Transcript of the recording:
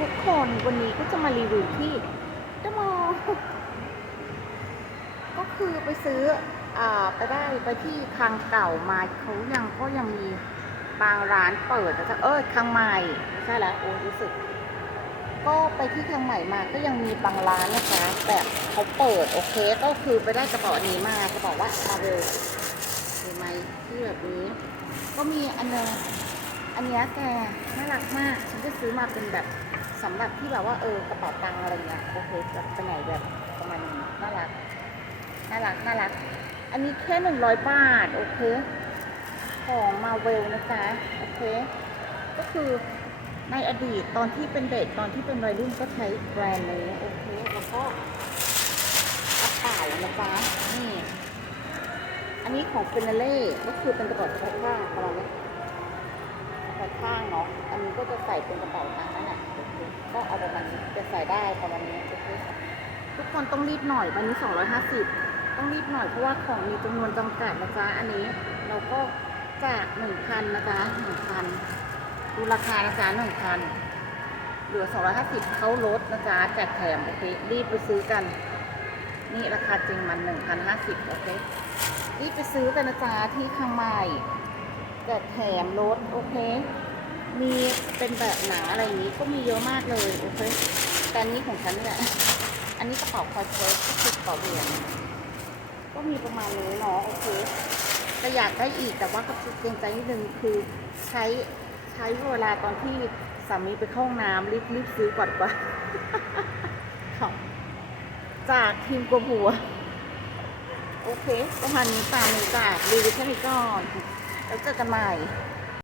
ทุกคนวันนี้ก็จะมารีวิวที่เดมอลก็คือไปซื้ออไปได้ไปที่คลังเก่ามาเขายังก็ยังมีบางร้านเปิดนะคะเออคลังใหม่ใช่แล้วโอ้รู้สึก ก็ไปที่คลังใหม่มาก็ยังมีบางร้านนะคะ แบบเขาเปิดโอเคก็คือไปได้กระเป๋านี้มากระเป๋าว่ามาเวลเห็นไหมที่แบบนี้ ก็มีอันนึง อันนี้ยแกน่ารักมากฉันจะซื้อมาเป็นแบบสำหรับที่แบบว่าเออกระเป๋าตังอะไรเงี้ยโอเคจะไปไหนแบบประมาณนี้น่ารักน่ารักน่ารัก อันนี้แค่หนึ่งร้อยบาทโอเค ของมาเวลนะจ๊ะโอเค ก็คือในอดีตตอนที่เป็นเด็กตอนที่เป็นวัยรุ่นก็ใช้แบรนด์นี้โอเคแล้วก็กระเป๋านะจ๊ะนี่ อันนี้ของเฟนเล่ก็คือเป็นกระเป๋าสะพายข้างประมาณนี้ สะพายข้างเนาะ อันนี้ก็จะใส่เป็นกระเป๋าตังค์นั่นแหละก็เอาประมาณนี้จะใส่ได้ประมาณนี้โอเคทุกคนต้องรีบหน่อยวันนี้ 250 ต้องรีบหน่อยเพราะว่าของมีจำนวนจำกัดนะจ๊ะ อันนี้เราก็จาก1,000นะจ๊ะ1,000ดูราคานะจ๊ะ1,000เหลือ 250เขาลดนะจ๊ะแจกแถมโอเครีบไปซื้อกัน นี่ราคาจริงมัน1,050โอเครีบไปซื้อกันนะจ๊ะที่ข้างใหม่ แจกแถมรถโอเค มีเป็นแบบหนังอะไรอย่างนี้ก็มีเยอะมากเลยโอเคแต่อันนี้ของฉันนี่แหละอันนี้กระเป๋าคอยเฟิร์สก็คือกระเป๋าเหรียญก็มีประมาณนี้เนาะโอเคแต่อยากได้อีกแต่ว่าก็เกรงใจนิดนึงคือใช้ใช้เวลาตอนที่สามีไปเข้าห้องน้ำรีบรีบซื้อก่อนกว่าค่ะจากทีมกลัวผัว โอเค ประมาณนี้ตามนี้จากรีวิวแค่นี้ก่อน แล้วเจอกันใหม่